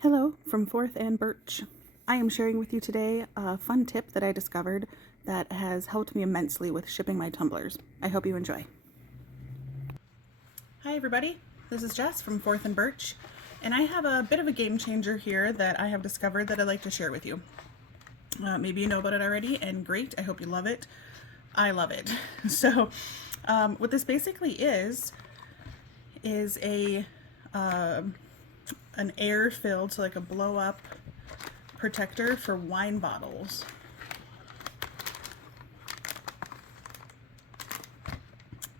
Hello from Fourth and Birch. I am sharing with you today a fun tip that I discovered that has helped me immensely with shipping my tumblers. I hope you enjoy. Hi everybody, this is Jess from Fourth and Birch, and I have a bit of a game changer here that I have discovered that I'd like to share with you. Maybe you know about it already, and great, I hope you love it. I love it. So what this basically is a an air filled, so like a blow up protector for wine bottles.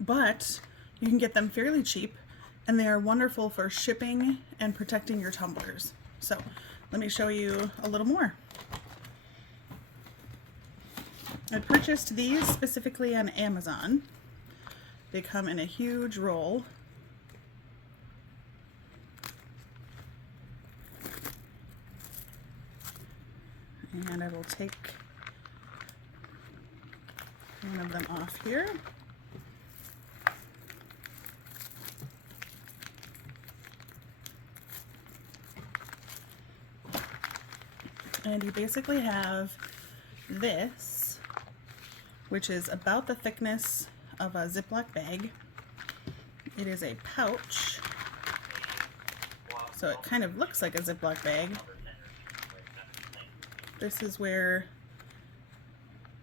But you can get them fairly cheap, and they are wonderful for shipping and protecting your tumblers. So let me show you a little more. I purchased these specifically on Amazon. They come in a huge roll. And I will take one of them off here. And you basically have this, which is about the thickness of a Ziploc bag. It is a pouch, so it kind of looks like a Ziploc bag. This is where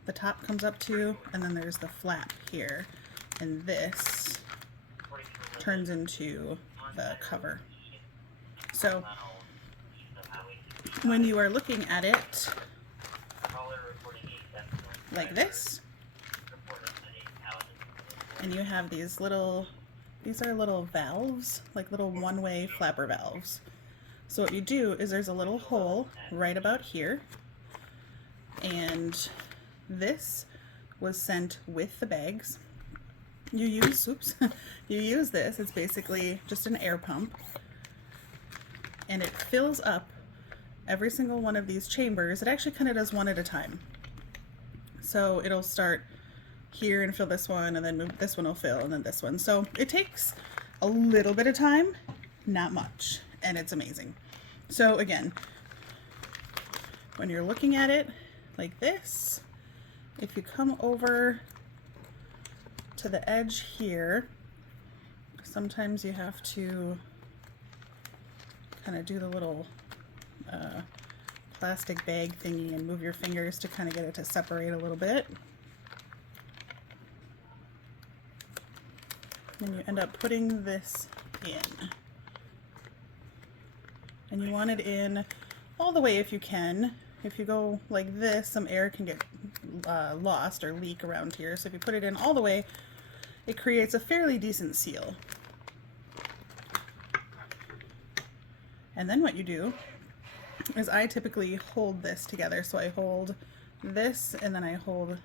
the top comes up to, and then there's the flap here, and this turns into the cover. So when you are looking at it like this, and you have these little valves, like little one-way flapper valves. So what you do is there's a little hole right about here, and this was sent with the bags. You use, you use this, it's basically just an air pump, and it fills up every single one of these chambers. It actually kind of does one at a time. So it'll start here and fill this one, and then this one will fill, and then this one. So it takes a little bit of time, not much, and it's amazing. So again, when you're looking at it like this, if you come over to the edge here, sometimes you have to kind of do the little plastic bag thingy and move your fingers to kind of get it to separate a little bit. And you end up putting this in. And you want it in all the way if you can. If you go like this, some air can get lost or leak around here. So if you put it in all the way, it creates a fairly decent seal. And then what you do is I typically hold this together. So I hold this, and then I hold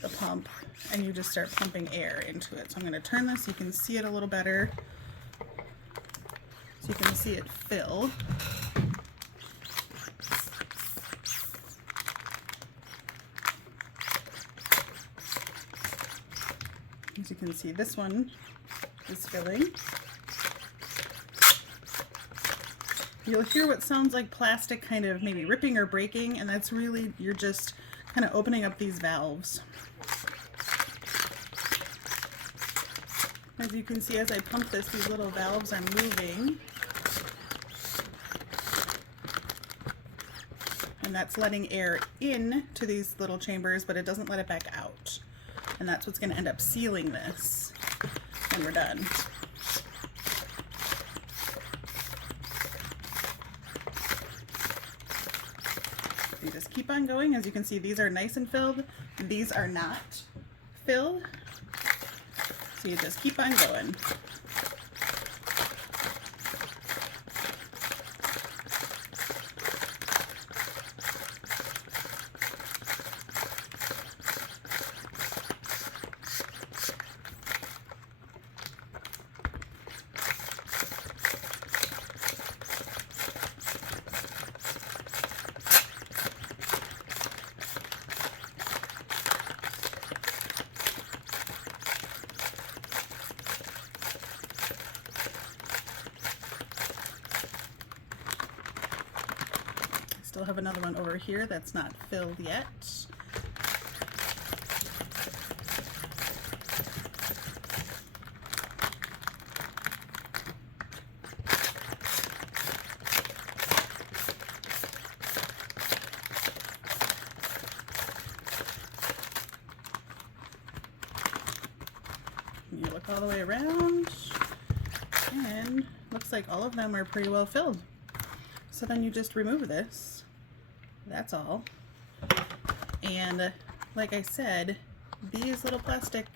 the pump, and you just start pumping air into it. So I'm going to turn this so you can see it a little better. So you can see it fill. As you can see, this one is filling. You'll hear what sounds like plastic kind of maybe ripping or breaking, and that's really, you're just kind of opening up these valves. As you can see, as I pump this, these little valves are moving. And that's letting air in to these little chambers, but it doesn't let it back out. And that's what's going to end up sealing this when we're done. You just keep on going. As you can see, these are nice and filled. These are not filled. So you just keep on going. still have another one over here that's not filled yet. You look all the way around, and looks like all of them are pretty well filled. So then you just remove this, that's all. And like I said, these little plastic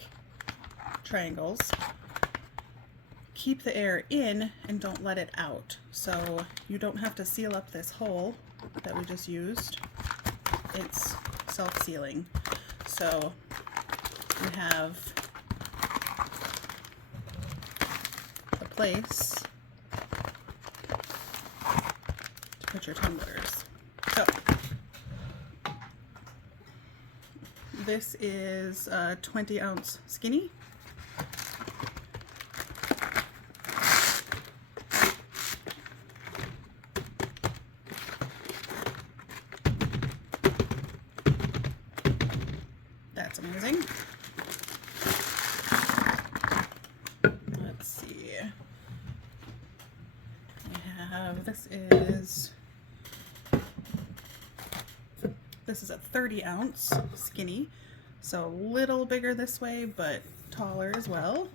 triangles keep the air in and don't let it out. So you don't have to seal up this hole that we just used. It's self-sealing. So you have the place to put your tumblers. So this is a 20-ounce skinny. That's amazing. Let's see. We have, this is a 30-ounce skinny, so a little bigger this way, but taller as well.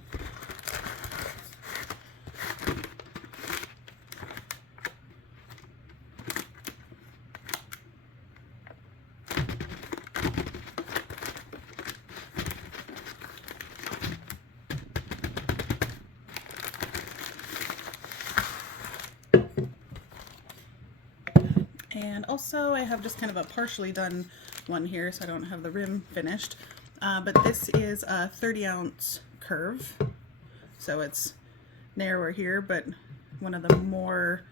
And also I have just kind of a partially done one here, so I don't have the rim finished. But this is a 30-ounce curve. So it's narrower here, but one of the more,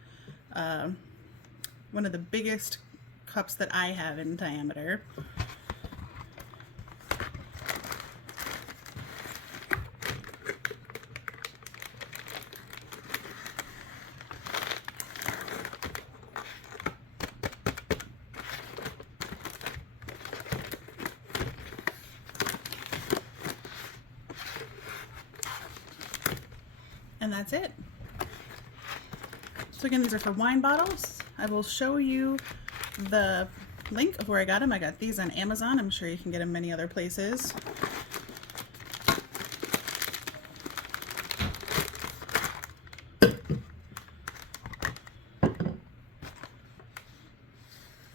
one of the biggest cups that I have in diameter. And that's it. So again, these are for wine bottles. I will show you the link of where I got them. I got these on Amazon. I'm sure you can get them many other places.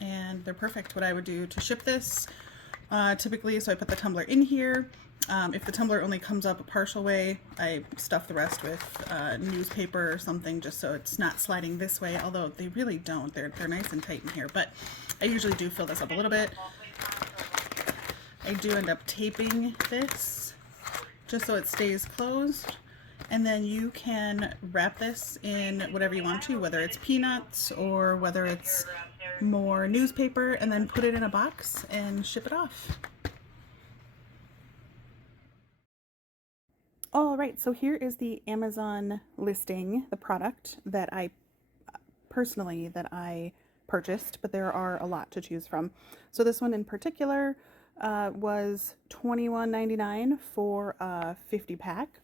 And they're perfect. What I would do to ship this, typically, so I put the tumbler in here. If the tumbler only comes up a partial way, I stuff the rest with newspaper or something, just so it's not sliding this way, although they really don't. They're nice and tight in here, but I usually do fill this up a little bit. I do end up taping this just so it stays closed, and then you can wrap this in whatever you want to, whether it's peanuts or whether it's more newspaper, and then put it in a box and ship it off. All right, so here is the Amazon listing, the product that I purchased, but there are a lot to choose from. So this one in particular was $21.99 for a 50 pack,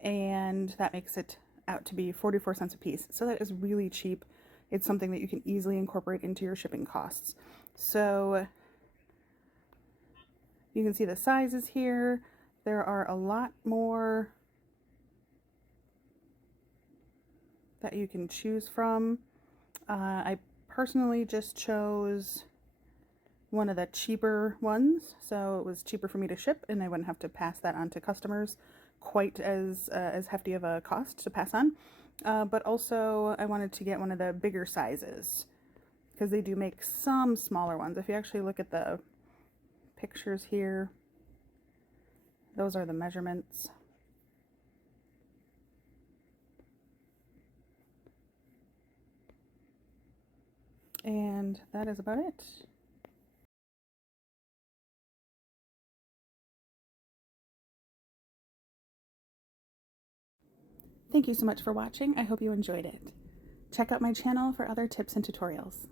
and that makes it out to be 44 cents a piece. So that is really cheap. It's something that you can easily incorporate into your shipping costs. So you can see the sizes here. There are a lot more that you can choose from. I personally just chose one of the cheaper ones, so it was cheaper for me to ship, and I wouldn't have to pass that on to customers quite as hefty of a cost to pass on. But also I wanted to get one of the bigger sizes, because they do make some smaller ones. If you actually look at the pictures here, those are the measurements. And that is about it. Thank you so much for watching. I hope you enjoyed it. Check out my channel for other tips and tutorials.